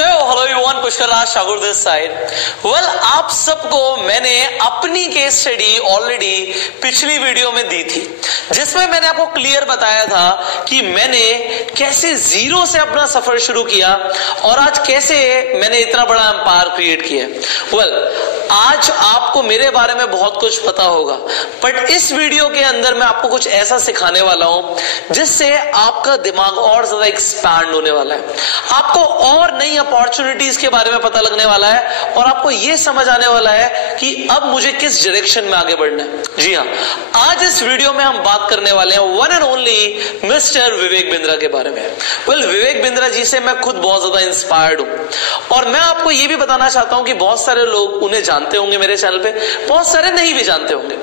So hello everyone, Pushkar Raj Thakur this side. Well, आप सबको मैंने अपनी केस स्टडी ऑलरेडी पिछली वीडियो में दी थी, जिसमें मैंने आपको क्लियर बताया था कि मैंने कैसे जीरो से अपना सफर शुरू किया और आज कैसे मैंने इतना बड़ा एम्पायर क्रिएट किया। वेल, आज आपको मेरे बारे में बहुत कुछ पता होगा, बट इस वीडियो के अंदर मैं आपको कुछ ऐसा सिखाने वाला हूं जिससे आपका दिमाग और ज्यादा एक्सपैंड होने वाला है, आपको और नई अपॉर्चुनिटीज के बारे में पता लगने वाला है और आपको यह समझ आने वाला है कि अब मुझे किस डायरेक्शन में आगे बढ़ना है। जी हाँ, आज इस वीडियो में हम बात करने वाले हैं one and only mister Vivek Bindra के बारे में। वेल, विवेक बिंद्रा जी से मैं खुद बहुत ज्यादा इंस्पायर्ड हूं और मैं आपको यह भी बताना चाहता हूं कि बहुत सारे लोग उन्हें जानते होंगे मेरे चैनल पे, बहुत सारे नहीं भी जानते होंगे,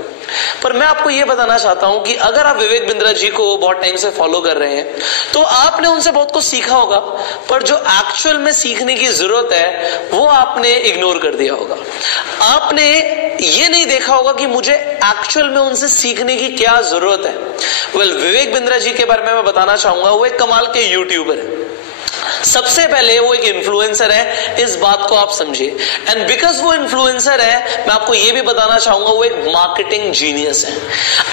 पर मैं आपको यह बताना चाहता हूं कि अगर आप विवेक बिंद्रा जी को बहुत टाइम से फॉलो कर रहे हैं तो आपने उनसे बहुत कुछ सीखा होगा, पर जो एक्चुअल में सीखने की जरूरत है वो आपने इग्नोर कर दिया होगा। आपने ये नहीं देखा होगा कि मुझे एक्चुअल में उनसे सीखने की क्या जरूरत है। वेल, विवेक बिंद्रा जी के बारे में मैं बताना चाहूंगा, वो एक कमाल के यूट्यूबर है। सबसे पहले वो एक इन्फ्लुएंसर है, इस बात को आप समझिए। एंड बिकॉज वो इन्फ्लुएंसर है, मैं आपको ये भी बताना चाहूंगा वो एक मार्केटिंग जीनियस है।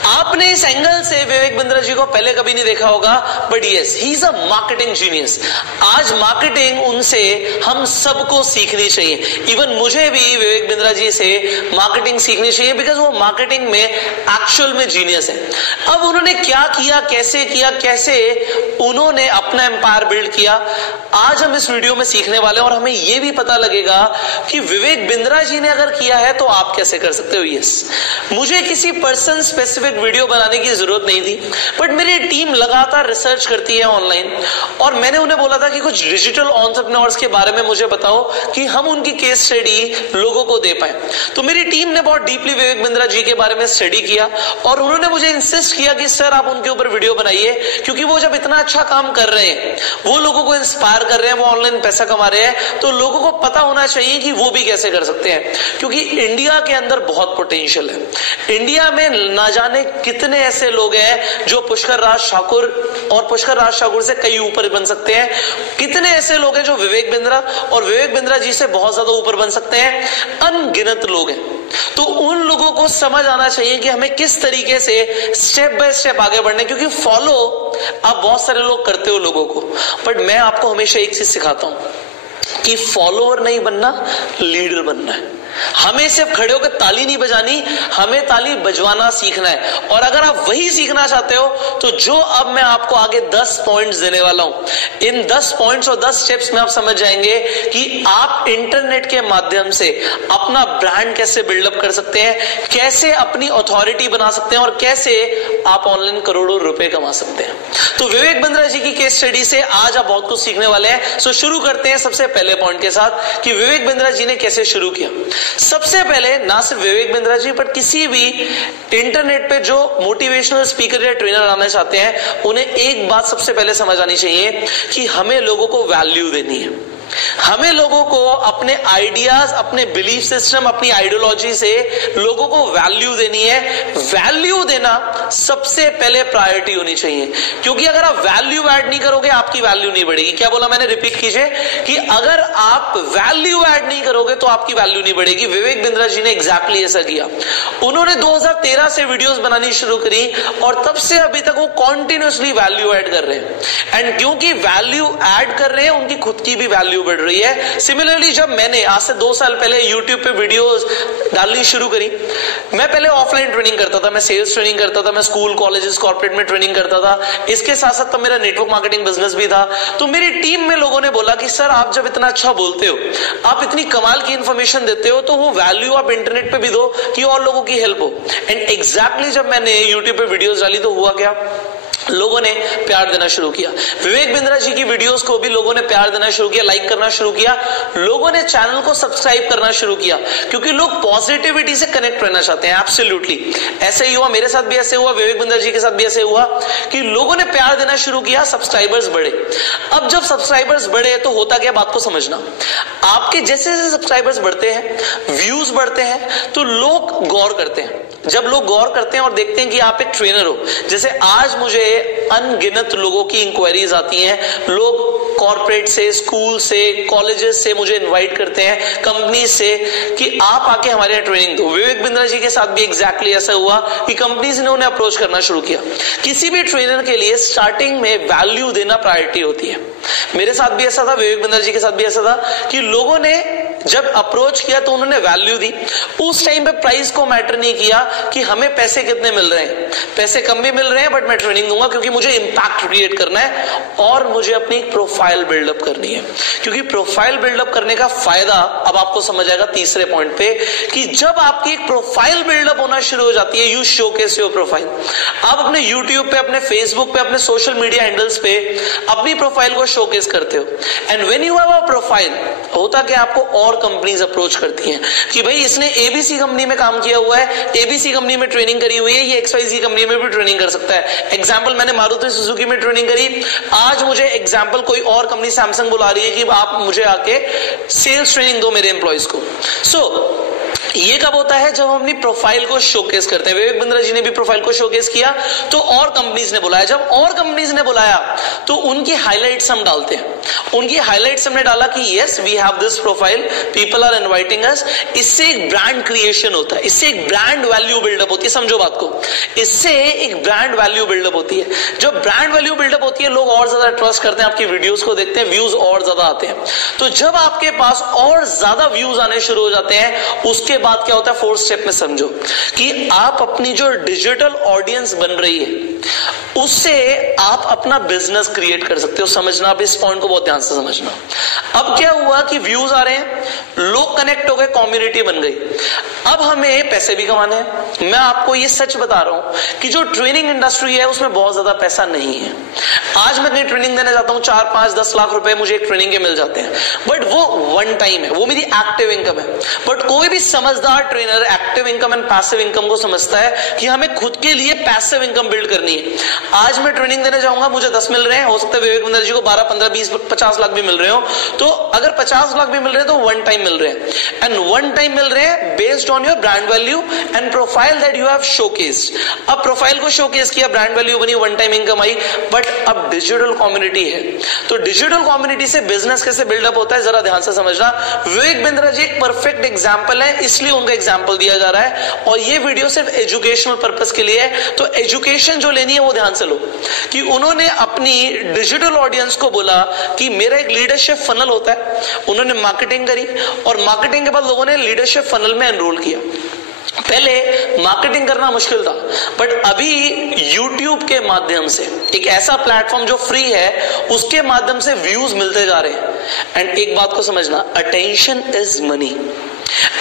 आपने इस एंगल से विवेक बिंद्रा जी को पहले कभी नहीं देखा होगा, but yes, he is a marketing genius. आज मार्केटिंग उनसे हम सबको सीखनी चाहिए। इवन मुझे भी विवेक बिंद्रा जी से मार्केटिंग सीखनी चाहिए, बिकॉज वो मार्केटिंग में एक्चुअल में जीनियस है। अब उन्होंने क्या किया, कैसे उन्होंने अपना एम्पायर बिल्ड किया, आज हम इस वीडियो में सीखने वाले हैं और हमें यह भी पता लगेगा कि विवेक बिंद्रा जी ने अगर किया है तो आप कैसे कर सकते हो। यस, मुझे किसी पर्सन स्पेसिफिक वीडियो बनाने की जरूरत नहीं थी, बट मेरी टीम लगातार रिसर्च करती है ऑनलाइन और मैंने उन्हें बोला था कि कुछ डिजिटल एंटरप्रेन्योर्स के बारे में मुझे बताओ कि हम उनकी केस स्टडी लोगों को दे पाए। तो मेरी टीम ने बहुत डीपली विवेक बिंद्रा जी के बारे में स्टडी किया और उन्होंने मुझे इंसिस्ट किया कि सर आप उनके ऊपर वीडियो बनाइए, क्योंकि वो जब इतना अच्छा काम कर रहे हैं, वो लोगों को इंस्पायर कर रहे हैं, वो ऑनलाइन पैसा कमा रहे हैं, तो लोगों को पता होना चाहिए कि वो भी कैसे कर सकते हैं। क्योंकि इंडिया के अंदर बहुत पोटेंशियल है। इंडिया में ना जाने कितने ऐसे लोग हैं जो पुष्कर राज ठाकुर और पुष्कर राज ठाकुर से कई ऊपर बन सकते हैं। कितने ऐसे लोग हैं जो विवेक बिंद्रा और विवेक बिंद्रा जी से बहुत ज्यादा ऊपर बन सकते हैं, अनगिनत लोग हैं। तो उन लोगों को समझ आना चाहिए कि हमें किस तरीके से स्टेप बाय स्टेप आगे बढ़ना, क्योंकि फॉलो आप बहुत सारे लोग करते हो लोगों को, बट मैं आपको हमेशा एक चीज सिखाता हूं कि फॉलोअर नहीं बनना, लीडर बनना है। हमें सिर्फ खड़े होकर ताली नहीं बजानी, हमें ताली बजवाना सीखना है। और अगर आप वही सीखना चाहते हो तो जो अब मैं आपको आगे 10 पॉइंट्स देने वाला हूं, इन 10 पॉइंट्स और 10 स्टेप्स में आप समझ जाएंगे कि आप इंटरनेट के माध्यम से अपना ब्रांड कैसे बिल्डअप कर सकते हैं, कैसे अपनी अथॉरिटी बना सकते हैं और कैसे आप ऑनलाइन करोड़ों रुपए कमा सकते हैं। तो विवेक बिंद्रा जी की केस स्टडी से आज आप बहुत कुछ सीखने वाले हैं। सो शुरू करते हैं सबसे पहले पॉइंट के साथ कि विवेक बिंद्रा जी ने कैसे शुरू किया। सबसे पहले ना सिर्फ विवेक बिंद्रा जी, पर किसी भी इंटरनेट पे जो मोटिवेशनल स्पीकर या ट्रेनर आना चाहते हैं, उन्हें एक बात सबसे पहले समझ आनी चाहिए कि हमें लोगों को वैल्यू देनी है। हमें लोगों को अपने आइडियाज, अपने बिलीफ सिस्टम, अपनी आइडियोलॉजी से लोगों को वैल्यू देनी है। वैल्यू देना सबसे पहले प्रायोरिटी होनी चाहिए, क्योंकि अगर आप वैल्यू ऐड नहीं करोगे आपकी वैल्यू नहीं बढ़ेगी। क्या बोला मैंने, रिपीट कीजिए कि अगर आप वैल्यू ऐड नहीं करोगे तो आपकी वैल्यू नहीं बढ़ेगी। विवेक बिंद्रा जी ने एग्जैक्टली ऐसा किया। उन्होंने 2013 से वीडियोस बनानी शुरू करी और तब से अभी तक वो कॉन्टिन्यूसली वैल्यू ऐड कर रहे हैं। एंड क्योंकि वैल्यू ऐड कर रहे हैं, उनकी खुद की भी वैल्यू बढ़ रही है। सिमिलरली जब मैंने आज से 2 साल पहले YouTube पे वीडियोस डालनी शुरू करी, मैं पहले ऑफलाइन ट्रेनिंग करता था, मैं सेल्स ट्रेनिंग करता था, मैं स्कूल कॉलेजेस कॉर्पोरेट में ट्रेनिंग करता था। इसके साथ साथ तो मेरा नेटवर्क मार्केटिंग बिजनेस भी था। तो मेरी टीम में लोगों ने बोला कि सर आप जब इतना अच्छा बोलते हो, आप इतनी कमाल की इंफॉर्मेशन देते हो, तो वो वैल्यू आप इंटरनेट पे भी दो कि और लोगों की हेल्प हो। एंड एग्जैक्टली जब मैंने YouTube पे वीडियोस डाली तो हुआ क्या, लोगों ने प्यार देना शुरू किया। विवेक बिंद्रा जी की वीडियोस को भी लोगों ने प्यार देना शुरू किया, लाइक करना शुरू किया। लोगों ने चैनल को सब्सक्राइब करना शुरू किया, क्योंकि लोग पॉजिटिविटी से कनेक्ट रहना चाहते हैं। एब्सोल्युटली ऐसे ही हुआ, मेरे साथ भी ऐसे हुआ, विवेक बिंद्रा जी के साथ भी ऐसे हुआ कि लोगों ने प्यार देना शुरू किया, सब्सक्राइबर्स बढ़े। अब जब सब्सक्राइबर्स बढ़े तो होता क्या, बात को समझना। आपके जैसे जैसे सब्सक्राइबर्स बढ़ते हैं, व्यूज बढ़ते हैं, तो लोग गौर करते हैं। जब लोग गौर करते हैं और देखते हैं कि आप एक ट्रेनर हो, जैसे आज मुझे अनगिनत लोगों की इंक्वायरीज आती हैं, लोग कॉर्पोरेट से, स्कूल से, कॉलेजेस से मुझे इनवाइट करते हैं, कंपनी से, कि आप आके हमारे यहाँ ट्रेनिंग दो। विवेक बिंद्रा जी के साथ भी एग्जैक्टली ऐसा हुआ कि कंपनीज ने उन्हें अप्रोच करना शुरू किया। किसी भी ट्रेनर के लिए स्टार्टिंग में वैल्यू देना प्रायोरिटी होती है। मेरे साथ भी ऐसा था, विवेक बिंद्रा जी के साथ भी ऐसा था कि लोगों ने जब अप्रोच किया तो उन्होंने वैल्यू दी। उस टाइम पे प्राइस को मैटर नहीं किया कि हमें पैसे कितने मिल रहे हैं, पैसे कम भी मिल रहे हैं बट मैं ट्रेनिंग दूंगा क्योंकि मुझे इंपैक्ट क्रिएट करना है और मुझे अपनी प्रोफाइल बिल्डअप करनी है। क्योंकि प्रोफाइल बिल्डअप करने का फायदा अब आपको समझ आएगा तीसरे पॉइंट पे, कि जब आपकी एक प्रोफाइल बिल्डअप होना शुरू हो जाती है, यू शोकेस योर प्रोफाइल। आप अपने यूट्यूब पे, अपने फेसबुक पे, अपने सोशल मीडिया हैंडल्स पे अपनी प्रोफाइल को शोकेस करते हो। And when you have a profile, होता कि आपको और कंपनीज अप्रोच करती हैं कि भाई इसने एबीसी कंपनी में काम किया हुआ है, एबीसी कंपनी में ट्रेनिंग करी हुई है, ये एक्सवाईजी कंपनी में भी ट्रेनिंग कर सकता है। एग्जांपल, मैंने मारुति सुजुकी में ट्रेनिंग करी, आज मुझे एग्जांपल कोई और कंपनी सैमसंग बुला रही है कि आप मुझे आके सेल्स ट्रेनिंग दो मेरे एम्प्लॉइज को। सो ये कब होता है? जब हम अपनी प्रोफाइल को शोकेस करते हैं। विवेक बिंद्रा जी ने भी प्रोफाइल को शोकेस किया तो और कंपनीज ने बुलाया। जब और कंपनीज ने बुलाया तो उनकी हाइलाइट्स हम डालते हैं। उनकी हाइलाइट्स हमने डाला कि yes we have this profile, people are inviting us. इससे एक ब्रांड क्रिएशन होता है, इससे एक ब्रांड वैल्यू बिल्डअप होती है। समझो बात को, इससे एक ब्रांड वैल्यू बिल्डअप होती है। जब ब्रांड वैल्यू बिल्डअप होती है, लोग और ज्यादा ट्रस्ट करते हैं, आपकी वीडियोस को देखते हैं, व्यूज और ज्यादा आते हैं। तो जब आपके पास और ज्यादा व्यूज आने शुरू हो जाते हैं, उसके बाद क्या होता है? फोर्थ स्टेप में समझो कि आप अपनी जो डिजिटल ऑडियंस बन रही है उससे आप अपना बिजनेस क्रिएट कर सकते हो। समझना, आप इस पॉइंट को बहुत ध्यान से समझना। अब क्या हुआ कि व्यूज आ रहे हैं, लोग कनेक्ट हो गए, कम्युनिटी बन गई। अब हमें पैसे भी कमाने हैं। मैं आपको ये सच बता रहा हूं कि जो ट्रेनिंग इंडस्ट्री है उसमें बहुत ज्यादा पैसा नहीं है। आज मैं कहीं ट्रेनिंग देने जाता हूं, 4, 5, 10 लाख रुपए मुझे एक ट्रेनिंग के मिल जाते हैं, बट वो वन टाइम है, वो मेरी एक्टिव इनकम है। बट कोई भी समझदार trainer active income and passive income को समझता है कि हमें खुद के लिए पैसिव इनकम बिल्ड करनी है। आज मैं ट्रेनिंग देने जाऊंगा, मुझे 10 मिल रहे हैं, हो सकता है विवेक बिंद्रा जी को 12, 15, 20, 50 लाख भी मिल रहे हो। तो अगर 50 लाख भी मिल रहे हैं तो वन टाइम मिल रहे हैं, एंड वन टाइम मिल रहे हैं based on your brand value and profile that you have showcased. अब प्रोफाइल को शोकेस किया, ब्रांड वैल्यू बनी, one time income I, but अब डिजिटल कम्युनिटी है। तो डिजिटल कम्युनिटी से बिजनेस कैसे बिल्डअप होता है जरा ध्यान से समझना। विवेक बिंद्रा जी एक परफेक्ट एग्जांपल है, इसलिए उनका एग्जांपल दिया जा रहा है, और ये वीडियो सिर्फ एजुकेशनल पर्पस के लिए है। तो एजुकेशन जो लेनी है वो ध्यान से लो कि उन्होंने अपनी डिजिटल ऑडियंस को बोला कि मेरा एक लीडरशिप फनल होता है। उन्होंने मार्केटिंग करी और मार्केटिंग के बाद लोगों ने लीडरशिप फनल में एनरोल किया। पहले मार्केटिंग करना मुश्किल था, बट अभी YouTube के माध्यम से, एक ऐसा प्लेटफॉर्म जो फ्री है, उसके माध्यम से व्यूज मिलते जा रहे हैं। एंड एक बात को समझना, अटेंशन इज मनी।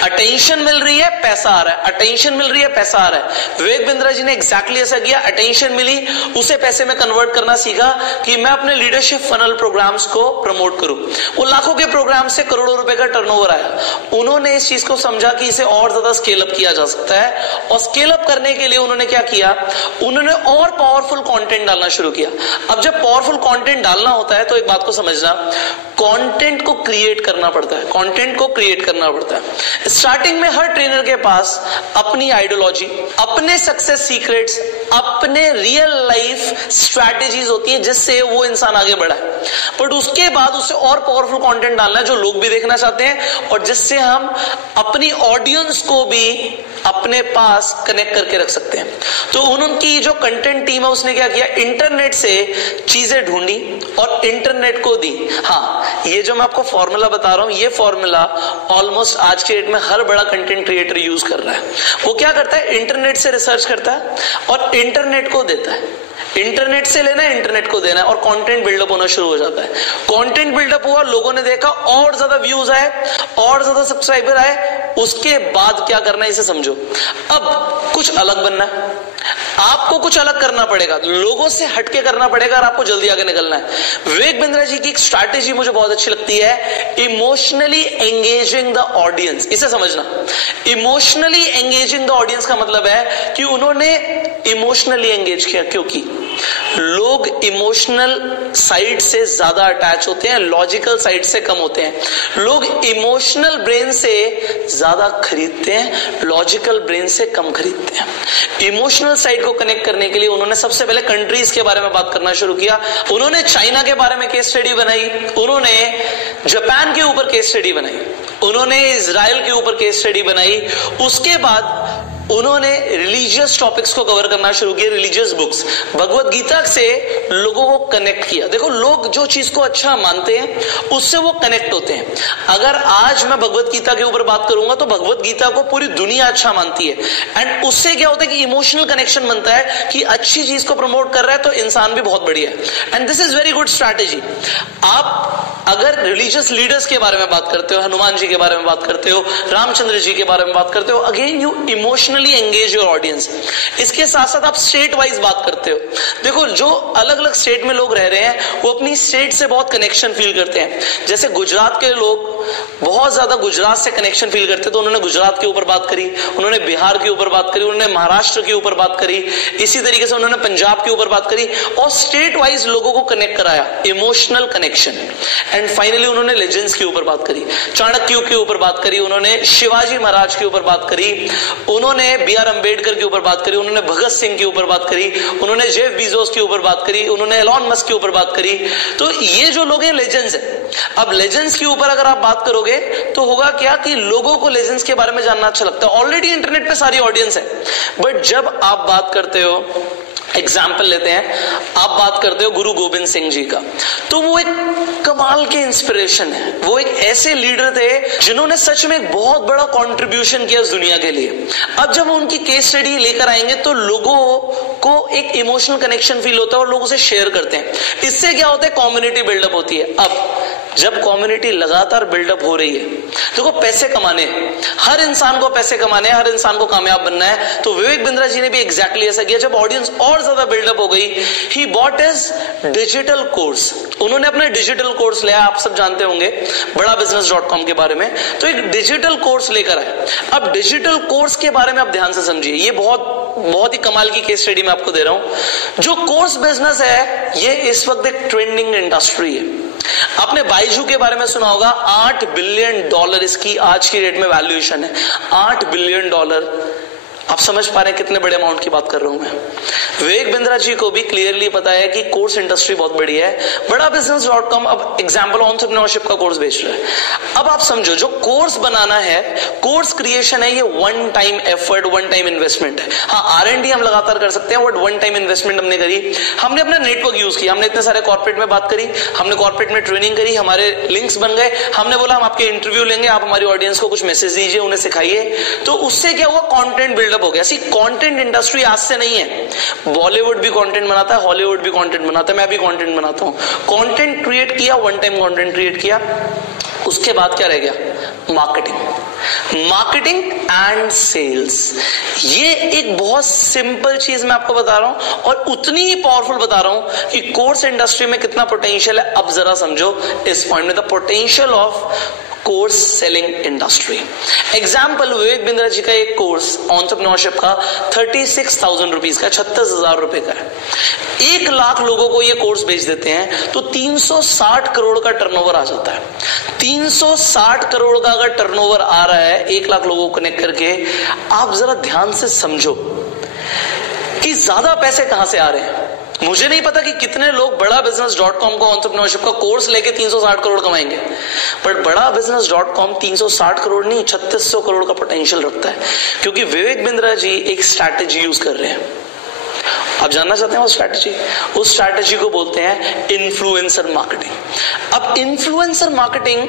अटेंशन मिल रही है, पैसा आ रहा है, अटेंशन मिल रही है, पैसा आ रहा है। विवेक बिंद्रा जी ने एग्जैक्टली ऐसा किया। अटेंशन मिली, उसे पैसे में कन्वर्ट करना सीखा कि मैं अपने लीडरशिप फनल प्रोग्राम्स को प्रमोट करूं। वो लाखों के प्रोग्राम से करोड़ों रुपए का टर्नओवर आया। उन्होंने इस चीज को समझा कि इसे और ज्यादा स्केल अप किया जा सकता है, और स्केल अप करने के लिए उन्होंने क्या किया? उन्होंने और पावरफुल कंटेंट डालना शुरू किया। अब जब पावरफुल कंटेंट डालना होता है तो एक बात को समझना, कंटेंट को क्रिएट करना पड़ता है, कंटेंट को क्रिएट करना पड़ता है। स्टार्टिंग में हर ट्रेनर के पास अपनी आइडियोलॉजी, अपने सक्सेस सीक्रेट्स, अपने रियल लाइफ स्ट्रैटेजीज होती है जिससे वो इंसान आगे बढ़ा है। बट उसके बाद उसे और पावरफुल कंटेंट डालना है जो लोग भी देखना चाहते हैं, और जिससे हम अपनी ऑडियंस को भी अपने पास कनेक्ट करके रख सकते हैं। तो उनकी जो कंटेंट टीम है उसने क्या किया? इंटरनेट से चीजें ढूंढी और इंटरनेट को दी। हाँ, ये जो मैं आपको फॉर्मूला बता रहा हूं, ये फॉर्मूला ऑलमोस्ट आज के डेट में हर बड़ा कंटेंट क्रिएटर यूज कर रहा है। वो क्या करता है? इंटरनेट से रिसर्च करता है और इंटरनेट को देता है। इंटरनेट से लेना है, इंटरनेट को देना है, और कंटेंट बिल्डअप होना शुरू हो जाता है। कंटेंट बिल्डअप हुआ, लोगों ने देखा, और ज्यादा व्यूज आए, और ज्यादा सब्सक्राइबर आए। उसके बाद क्या करना है इसे समझो। अब कुछ अलग बनना है, आपको कुछ अलग करना पड़ेगा, लोगों से हटके करना पड़ेगा, और आपको जल्दी आगे निकलना है। विवेक बिंद्रा जी की एक स्ट्रैटेजी मुझे बहुत अच्छी लगती है, इमोशनली एंगेजिंग द ऑडियंस। इसे समझना, इमोशनली एंगेजिंग द ऑडियंस का मतलब है कि उन्होंने इमोशनली एंगेज किया। क्योंकि लोग इमोशनल साइड से ज्यादा अटैच होते हैं, लॉजिकल साइड से कम होते हैं। लोग इमोशनल ब्रेन से ज्यादा खरीदते हैं, लॉजिकल ब्रेन से कम खरीदते हैं। इमोशनल साइड को कनेक्ट करने के लिए उन्होंने सबसे पहले कंट्रीज के बारे में बात करना शुरू किया। उन्होंने चाइना के बारे में केस स्टडी बनाई, उन्होंने जापान के ऊपर केस स्टडी बनाई, उन्होंने इजराइल के ऊपर केस स्टडी बनाई। उसके बाद उन्होंने रिलीजियस टॉपिक्स को कवर करना शुरू किया, रिलीजियस बुक्स, भगवत गीता से लोगों को कनेक्ट किया। देखो, लोग जो चीज को अच्छा मानते हैं उससे वो कनेक्ट होते हैं। अगर आज मैं भगवत गीता के ऊपर बात करूंगा तो भगवत गीता को पूरी दुनिया अच्छा मानती है, एंड उससे क्या होता है कि इमोशनल कनेक्शन बनता है कि अच्छी चीज को प्रमोट कर रहा है तो इंसान भी बहुत बढ़िया है, and this is very good strategy. आप अगर रिलीजियस लीडर्स के बारे में बात करते हो, हनुमान जी के बारे में बात करते हो, रामचंद्र जी के बारे में बात करते हो, again you emotionally engage your audience. इसके साथ साथ आप स्टेट वाइज बात करते हो। देखो, जो अलग अलग स्टेट में लोग रह रहे हैं वो अपनी स्टेट से बहुत कनेक्शन फील करते हैं। जैसे गुजरात के लोग बहुत ज्यादा गुजरात से कनेक्शन फील करते, तो उन्होंने गुजरात के ऊपर बात करी, उन्होंने बिहार के ऊपर बात करी, उन्होंने महाराष्ट्र के ऊपर बात करी, इसी तरीके से उन्होंने पंजाब के ऊपर बात करी, और स्टेट वाइज लोगों को कनेक्ट कराया, इमोशनल कनेक्शन। एंड फाइनली उन्होंने लेजेंड्स के ऊपर बात करी, चाणक्य के ऊपर बात करी, उन्होंने शिवाजी महाराज के ऊपर बात करी, उन्होंने बी.आर. अंबेडकर के ऊपर बात करी, उन्होंने भगत सिंह के ऊपर बात करी, उन्होंने जेफ बीजोस के ऊपर बात करी, उन्होंने एलॉन मस्क के ऊपर बात करी। तो ये जो लोग हैं लेजेंड्स हैं। अब लेजेंड्स के ऊपर अगर आप बात करोगे तो होगा क्या कि लोगों को लेजेंड्स के बारे में जानना अच्छा लगता है। ऑलरेडी इंटरनेट पे सारी ऑडियंस है, बट जब आप बात करते हो, एग्जाम्पल लेते हैं, आप बात करते हो गुरु गोविंद सिंह जी का, तो वो एक कमाल के इंस्पिरेशन है। वो एक ऐसे लीडर थे जिन्होंने सच में एक बहुत बड़ा कंट्रीब्यूशन किया इस दुनिया के लिए। अब जब वो उनकी केस स्टडी लेकर आएंगे तो लोगों को एक इमोशनल कनेक्शन फील होता है और लोग उसे शेयर करते हैं। इससे क्या होता है, कम्युनिटी बिल्डअप होती है। अब जब कम्युनिटी लगातार बिल्डअप हो रही है, देखो पैसे कमाने, हर इंसान को पैसे कमाने, हर इंसान को कामयाब बनना है, तो विवेक बिंद्रा जी ने भी एग्जैक्टली ऐसा किया। जब ऑडियंस और ज्यादा बिल्डअप हो गई, he bought his digital course. उन्होंने अपना डिजिटल कोर्स लिया, आप सब जानते होंगे बड़ाबिजनेस.com के बारे में, तो एक डिजिटल कोर्स लेकर आए। अब डिजिटल कोर्स के बारे में आप ध्यान से समझिए, ये बहुत ही कमाल की केस स्टडी मैं आपको दे रहा हूं। जो कोर्स बिजनेस है ये इस वक्त एक ट्रेंडिंग इंडस्ट्री है। आपने बाइजू के बारे में सुना होगा, $8 बिलियन इसकी आज की डेट में वैल्यूएशन है। $8 बिलियन। आप समझ पा रहे हैं कितने बड़े अमाउंट की बात कर रहा हूं मैं। विवेक बिंद्रा जी को भी क्लियरली पता है कि कोर्स इंडस्ट्री बहुत बड़ी है। बड़ाबिजनेस.com अब एग्जांपल एंटरप्रेन्योरशिप का कोर्स बेच रहा है। अब आप समझो, जो कोर्स बनाना है, कोर्स क्रिएशन है, ये one time effort, one time investment है। हाँ, R&D हम लगातार कर सकते हैं, बट वन टाइम इन्वेस्टमेंट हमने करी। हमने अपना नेटवर्क यूज किया, हमने इतने सारे कॉर्पोरेट में बात करी, हमने कॉर्पोरेट में ट्रेनिंग करी, हमारे लिंक्स बन गए, हमने बोला हम आपके इंटरव्यू लेंगे, आप हमारी ऑडियंस को कुछ मैसेज दीजिए, उन्हें सिखाइए। तो उससे क्या हुआ, कॉन्टेंट बिल्डअप हो गया। ऐसी कंटेंट इंडस्ट्री आज से नहीं है। बॉलीवुड भी कंटेंट बनाता है, हॉलीवुड भी कंटेंट बनाता है, मैं भी कंटेंट बनाता हूं। कंटेंट क्रिएट किया, वन टाइम कंटेंट क्रिएट किया, उसके बाद क्या रह गया, मार्केटिंग एंड सेल्स। ये एक बहुत सिंपल चीज मैं आपको बता रहा हूं और उतनी ही पावरफुल बता रहा हूं कि कोर्स इंडस्ट्री में कितना पोटेंशियल है। अब जरा समझो इस पॉइंट में, the potential of course selling industry. Example, Vivek Bindra ji का एक कोर्स एंटरप्रेन्योरशिप का 36,000 रुपीज का, 36,000 रुपए का है। 1 लाख लोगों को ये कोर्स बेच देते हैं तो 360 करोड़ का टर्नओवर आ जाता है। 360 करोड़ का अगर टर्नओवर आ रहा है 1 लाख लोगों को कनेक्ट करके, आप जरा ध्यान से समझो कि ज्यादा पैसे कहां से आ रहे हैं। मुझे नहीं पता कि कितने लोग बड़ाबिजनेस.com को एंटरप्रेन्योरशिप का कोर्स लेके 360 करोड़ कमाएंगे, बट बड़ाबिजनेस.com 360 करोड़ नहीं, 3600 करोड़ का पोटेंशियल रखता है, क्योंकि विवेक बिंद्रा जी एक स्ट्रैटेजी यूज कर रहे हैं। आप जानना चाहते हैं वो स्ट्रैटेजी? उस स्ट्रैटेजी को बोलते हैं इन्फ्लुएंसर मार्केटिंग। अब इन्फ्लुएंसर मार्केटिंग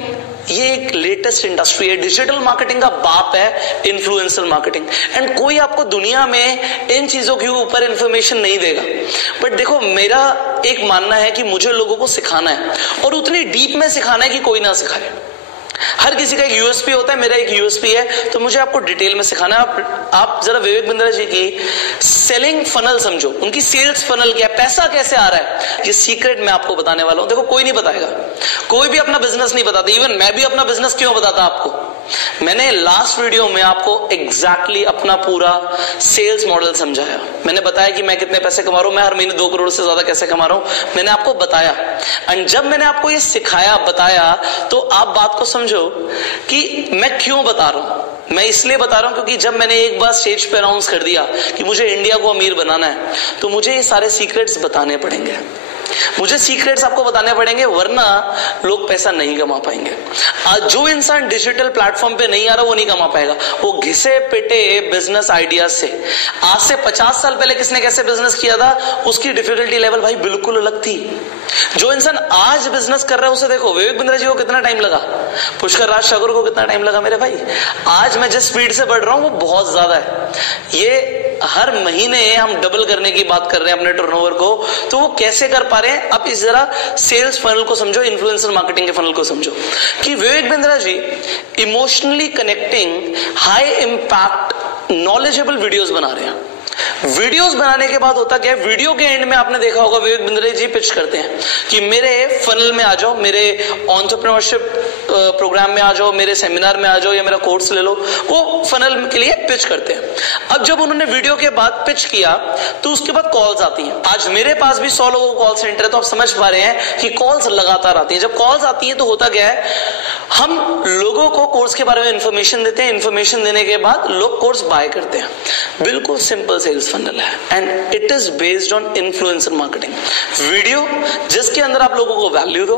ये एक लेटेस्ट इंडस्ट्री है, डिजिटल मार्केटिंग का बाप है इन्फ्लुएंसर मार्केटिंग। एंड कोई आपको दुनिया में इन चीजों के ऊपर इंफॉर्मेशन नहीं देगा, बट देखो मेरा एक मानना है कि मुझे लोगों को सिखाना है और उतनी डीप में सिखाना है कि कोई ना सिखाए। हर किसी का एक यूएसपी होता है, मेरा एक यूएसपी है, तो मुझे आपको डिटेल में सिखाना है। आप जरा विवेक बिंद्रा जी की सेलिंग फनल समझो, उनकी सेल्स फनल क्या है, पैसा कैसे आ रहा है, ये सीक्रेट मैं आपको बताने वाला हूं। देखो कोई नहीं बताएगा, कोई भी अपना बिजनेस नहीं बताता, इवन मैं भी अपना बिजनेस क्यों बताता आपको, मैंने लास्ट वीडियो में आपको एग्जैक्टली अपना पूरा सेल्स मॉडल समझाया। मैंने बताया कि मैं कितने पैसे कमा रहा हूं, मैं हर महीने 2 करोड़ से ज्यादा कैसे कमा रहा हूं, मैंने आपको बताया। एंड जब मैंने आपको ये सिखाया, बताया, तो आप बात को समझो कि मैं क्यों बता रहा हूं। मैं इसलिए बता रहा हूं क्योंकि जब मैंने एक बार स्टेज पे अनाउंस कर दिया कि मुझे इंडिया को अमीर बनाना है, तो मुझे ये सारे सीक्रेट्स बताने पड़ेंगे, मुझे सीक्रेट्स आपको बताने पड़ेंगे, वरना लोग पैसा नहीं कमा पाएंगे। आज जो इंसान डिजिटल प्लेटफॉर्म पे नहीं आ रहा वो नहीं कमा पाएगा। वो घिसे पिटे बिजनेस आइडियाज से, आज से 50 साल पहले किसने कैसे बिजनेस किया था, उसकी डिफिकल्टी लेवल भाई बिल्कुल अलग थी। जो इंसान आज बिजनेस कर रहा है उसे देखो, विवेक बिंद्रा जी को कितना टाइम लगा, पुष्कर राज ठाकुर को कितना टाइम लगा मेरे भाई। आज मैं जिस स्पीड से बढ़ रहा हूं वो बहुत ज्यादा है। ये हर महीने हम डबल करने की बात कर रहे हैं अपने टर्नओवर को, तो वो कैसे कर पा रहे हैं। अब इस जरा सेल्स फनल को समझो, इन्फ्लुएंसर मार्केटिंग के फनल को समझो कि Vivek Bindra ji emotionally connecting high impact knowledgeable videos बना रहे हैं। वीडियोस बनाने के बाद होता क्या है, वीडियो के एंड में आपने देखा होगा विवेक बिंद्रा जी पिच करते हैं कि मेरे फनल में आ जाओ, मेरे एंटरप्रेन्योरशिप प्रोग्राम में आ जाओ, मेरे सेमिनार में आ जाओ या मेरा कोर्स ले लो। वो फनल के लिए पिच करते हैं। अब जब उन्होंने वीडियो के बाद पिच किया तो उसके बाद कॉल्स आती हैं। आज मेरे पास भी 100 लोगों का कॉल सेंटर है, तो आप समझ पा रहे हैं कि कॉल्स लगातार आती हैं। जब कॉल्स आती हैं तो होता क्या है, हम लोगों को कोर्स के बारे में इंफॉर्मेशन देते हैं, इंफॉर्मेशन देने के बाद लोग कोर्स बाय करते हैं। बिल्कुल सिंपल सेल्स फनल है and it is based on influencer marketing. Video जिसके अंदर आप लोगों को वैल्यू दो,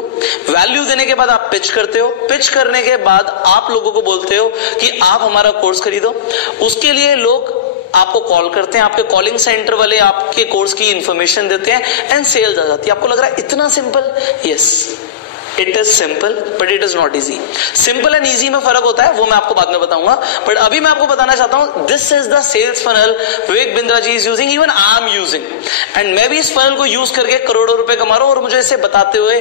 वैल्यू देने के बाद आप पिच करते हो, पिच करने के बाद आप लोगों को बोलते हो कि आप हमारा कोर्स खरीदो। उसके लिए लोग आपको कॉल करते हैं, आपके कॉलिंग सेंटर वाले आपके कोर्स की इंफॉर्मेशन देते हैं एंड सेल्स आ जाती है। आपको लग रहा है इतना simple? Yes, it is simple but it is not easy. Simple and easy में फर्क होता है, वो मैं आपको बाद में बताऊंगा। बट अभी मैं आपको बताना चाहता हूं, this is the sales funnel Vivek Bindra ji is using, even I am using. And मैं भी इस फनल को यूज करके करोड़ों रुपए कमा रहा हूं। और मुझे इसे बताते हुए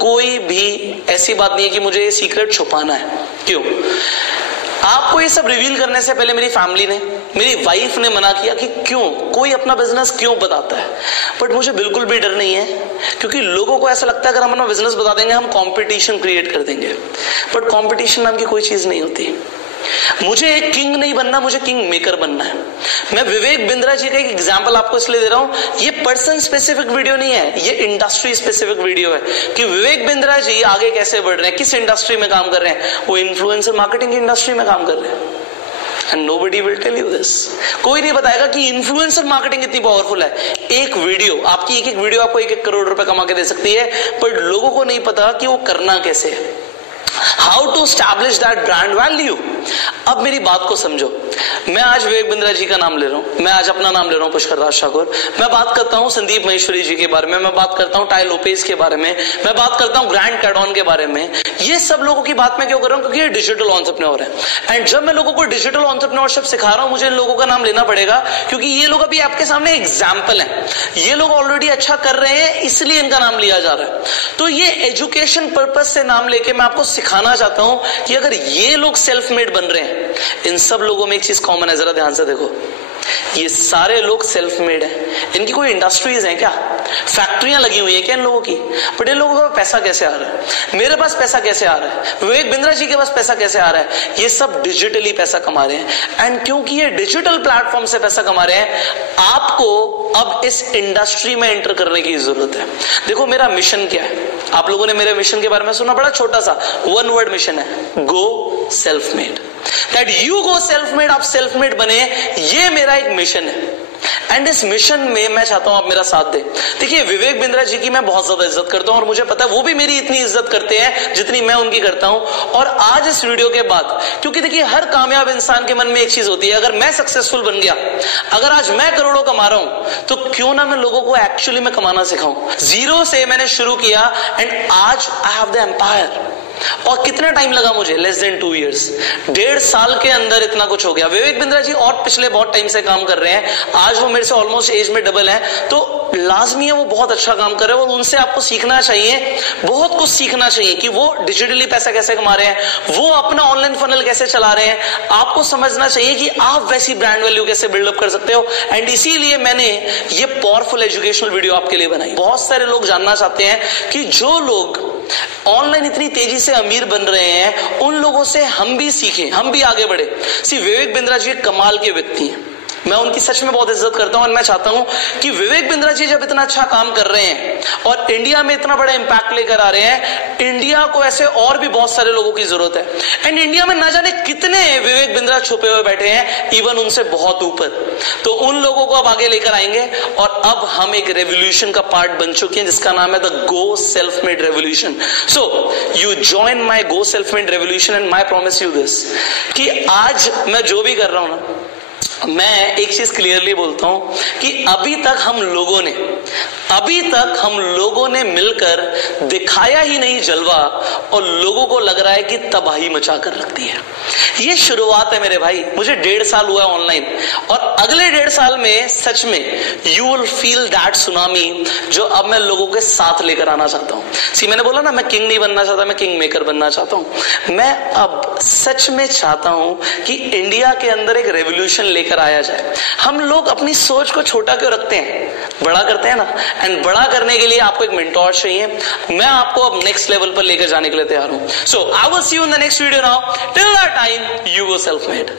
कोई भी ऐसी बात नहीं है कि मुझे ये सीक्रेट छुपाना है। क्यों? आपको ये सब रिवील करने से पहले मेरी फैमिली ने, मेरी वाइफ ने मना किया कि क्यों, कोई अपना बिजनेस क्यों बताता है। बट मुझे बिल्कुल भी डर नहीं है, क्योंकि लोगों को ऐसा लगता है अगर हम अपना बिजनेस बता देंगे हम कंपटीशन क्रिएट कर देंगे। बट कंपटीशन नाम की कोई चीज नहीं होती। मुझे एक किंग नहीं बनना, मुझे किंग मेकर बनना है। मैं विवेक बिंद्रा जी का एक एग्जांपल आपको इसलिए दे रहा हूं, ये पर्सन स्पेसिफिक वीडियो नहीं है, ये इंडस्ट्री स्पेसिफिक वीडियो है कि विवेक बिंद्रा जी आगे कैसे बढ़ रहे हैं, किस इंडस्ट्री में काम कर रहे हैं। वो इन्फ्लुएंसर मार्केटिंग की इंडस्ट्री में काम कर रहे हैं। And nobody will tell you this. कोई नहीं बताएगा कि इन्फ्लुएंसर मार्केटिंग इतनी पावरफुल है। एक वीडियो, आपकी एक वीडियो आपको 1-1 करोड़ रुपए कमा के दे सकती है, पर लोगों को नहीं पता कि वो करना कैसे है। How to establish that brand value. अब मेरी बात को समझो, मैं आज विवेक बिंद्रा जी का नाम ले रहा हूं, मैं आज अपना नाम ले रहा हूं पुष्कर राज ठाकुर, मैं बात करता हूं संदीप महेश्वरी जी के बारे में, मैं बात करता हूं टाई लोपेज के बारे में, मैं बात करता हूं ग्रैंड कैडॉन के बारे में। ये सब लोगों की बात मैं क्यों कर रहा हूं? क्योंकि ये डिजिटल एंटरप्रेन्योर है। एंड जब मैं लोगों को डिजिटल एंटरप्रेन्योरशिप सिखा रहा हूं, मुझे इन लोगों का नाम लेना पड़ेगा, क्योंकि ये लोग अभी आपके सामने एग्जाम्पल है। ये लोग ऑलरेडी अच्छा कर रहे हैं, इसलिए इनका नाम लिया जा रहा है। तो ये एजुकेशन पर्पज से नाम लेके मैं आपको सिखाना चाहता हूं कि अगर ये लोग सेल्फ मेड बन रहे हैं, इन सब लोगों में एक चीज कॉमन है, जरा ध्यान से देखो, ये सारे लोग सेल्फ मेड हैं। इनकी कोई इंडस्ट्रीज हैं क्या? फैक्ट्रियां लगी हुई है क्या इन लोगों की? बट इन लोगों का पैसा कैसे आ रहा है? मेरे पास पैसा कैसे आ रहा है? विवेक बिंद्रा जी के पास पैसा कैसे आ रहा है? ये सब डिजिटली पैसा कमा रहे हैं। एंड क्योंकि ये डिजिटल प्लेटफॉर्म से पैसा कमा रहे हैं, आपको अब इस इंडस्ट्री में एंटर करने की जरूरत है। देखो मेरा मिशन क्या है, आप लोगों ने मेरे मिशन के बारे में सुना, बड़ा छोटा सा 1 वर्ड मिशन है, गो self made. That you go self made, आप सेल्फ मेड बने, ये मेरा एक मिशन है। एंड इस मिशन में मैं चाहता हूं आप मेरा साथ दें। देखिए विवेक बिंद्रा जी की मैं बहुत ज्यादा इज्जत करता हूं और मुझे पता है वो भी मेरी इतनी इज्जत करते हैं जितनी मैं उनकी करता हूं। और आज इस वीडियो के बाद, क्योंकि देखिए हर कामयाब इंसान के मन में एक चीज होती है, अगर मैं सक्सेसफुल बन गया, अगर आज मैं करोड़ों कमा रहा हूं, तो क्यों ना मैं लोगों को एक्चुअली में कमाना सिखाऊं। 0 से मैंने शुरू किया एंड आज आई हैव द एम्पायर। और कितना टाइम लगा मुझे? लेस देन 2 इयर्स, 1.5 साल के अंदर इतना कुछ हो गया। विवेक बिंद्रा जी और पिछले बहुत टाइम से काम कर रहे हैं, आज वो मेरे से ऑलमोस्ट एज में डबल है, तो लाजमी है वो बहुत अच्छा काम कर रहे हैं। और उनसे आपको सीखना चाहिए, बहुत कुछ सीखना चाहिए कि वो डिजिटली पैसा कैसे कमा रहे हैं, वो अपना ऑनलाइन फनल कैसे चला रहे हैं। आपको समझना चाहिए कि आप वैसी ब्रांड वैल्यू कैसे बिल्डअप कर सकते हो। एंड इसीलिए मैंने ये पावरफुल एजुकेशनल वीडियो आपके लिए बनाई। बहुत सारे लोग जानना चाहते हैं कि जो लोग ऑनलाइन इतनी तेजी से अमीर बन रहे हैं, उन लोगों से हम भी सीखें, हम भी आगे बढ़े। विवेक बिंद्रा जी कमाल के व्यक्ति हैं, मैं उनकी सच में बहुत इज्जत करता हूं और मैं चाहता हूं कि विवेक बिंद्रा जी जब इतना अच्छा काम कर रहे हैं और इंडिया में इतना बड़ा इंपैक्ट लेकर आ रहे हैं, इंडिया को ऐसे और भी बहुत सारे लोगों की जरूरत है। एंड इंडिया में ना जाने कितने विवेक बिंद्रा छुपे हुए बैठे हैं, इवन उनसे बहुत ऊपर। तो उन लोगों को अब आगे लेकर आएंगे और अब हम एक रेवोल्यूशन का पार्ट बन चुके हैं जिसका नाम है the go self made revolution. So you join my go self made revolution and my promise you this कि आज मैं जो भी कर रहा हूं ना, मैं एक चीज क्लियरली बोलता हूं कि अभी तक हम लोगों ने मिलकर दिखाया ही नहीं जलवा और लोगों को लग रहा है कि तबाही मचा कर रख दी है। ये शुरुआत है मेरे भाई, मुझे 1.5 साल हुआ है ऑनलाइन और अगले 1.5 साल में सच में you will feel that tsunami जो अब मैं लोगों के साथ लेकर आना चाहता हूं। मैंने बोला ना, मैं किंग नहीं बनना चाहता, मैं किंग मेकर बनना चाहता हूं। मैं अब सच में चाहता हूं कि इंडिया के अंदर एक रेवोल्यूशन लेकर आया जाए। हम लोग अपनी सोच को छोटा क्यों रखते हैं, बड़ा करते हैं ना। एंड बड़ा करने के लिए आपको एक मेंटोर चाहिए, मैं आपको अब नेक्स्ट लेवल पर लेकर जाने के लिए तैयार हूं। So I will see you in the next video now, till that time you go self made.